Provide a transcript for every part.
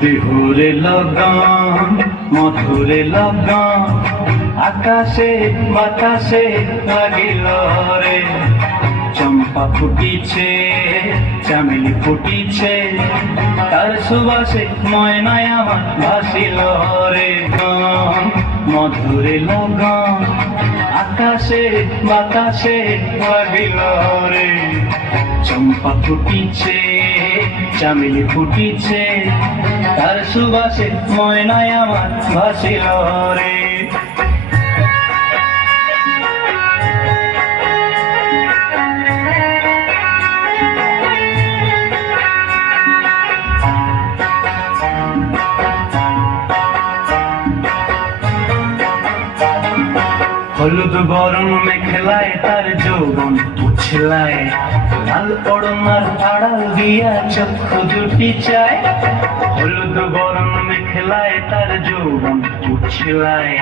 বিহুরে লগন মধুরে লগন আকাশে বাতাসে লাগিল রে। চম্পা ফুটিছে চামেলি ফুটিছে তার সুবাসে ময়নায় আমার ভাসিল রে। মধুরে লগন আকাশে বাতাসে লাগিল রে। চম্পা ফুটিছে চামেলি ফুটিছে তার সুবাসে ময়নায় আমার ভাসিল রে। হলুদ বরণ মেখলায় তার যৌবন উছলায়, লাল ওড়নার আড়াল দিয়া চক্ষু দুটি চায়। হলুদ বরণ মেখলায় তার যৌবন উছলায়,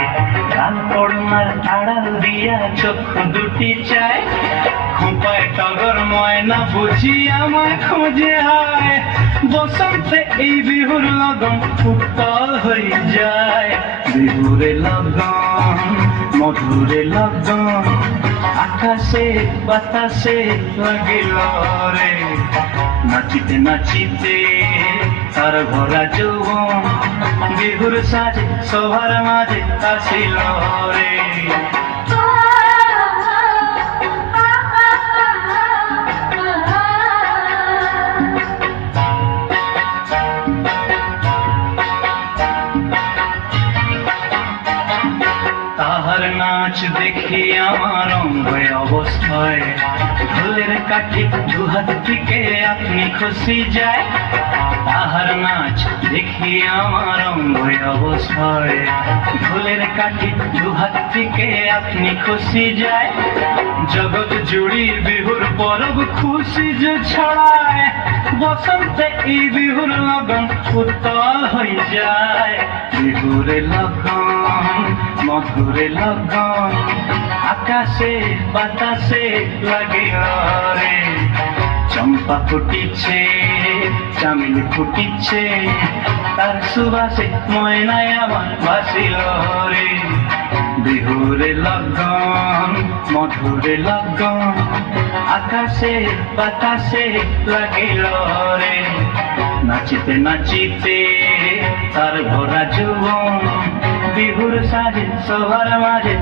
লাল ওড়নার আড়াল দিয়া চক্ষু দুটি চায়। খোঁপায় টগর ময়না বুঝি আমায় খোঁজে হায়, বসন্তে এই বিহুর লগন উত্তাল হয়ে যায়। বিহুরে লগন মধুরে লগন আকাশে বাতাসে লাগিল রে। নাচিতে নাচিতে তার ভরা যৌবন বিহুর সাজে সবার মাঝে আসিল রে। তাহার নাচ দেখি আমার অঙ্গ অবস্থায়, ঢোলের কাঠি দুহাত থেকে আপনি খুশি যায়। তাহার নাচ দেখি আমার অঙ্গ অবস্থায়, ঢোলের কাঠি দুহাত থেকে আপনি খুশি যায়। জগৎ জুড়ি বিহুর পরব খুশি যে ছড়ায়, বসন্তে এই বিহুর লগন উত্তাল হয়ে যায়। বিহুরে লগন মধুরে লগন আকাশে বাতাসে লাগিল রে। চম্পা ফুটিছে চামেলি ফুটিছে তার সুবাসে ময়নায় আমার ভাসিল রে। বিহুরে লগন মধুরে লগন আকাশে বাতাসে লাগিল রে। নাচিতে নাচিতে তার ভরা যৌবন বিহুর সাজে সবার মাঝে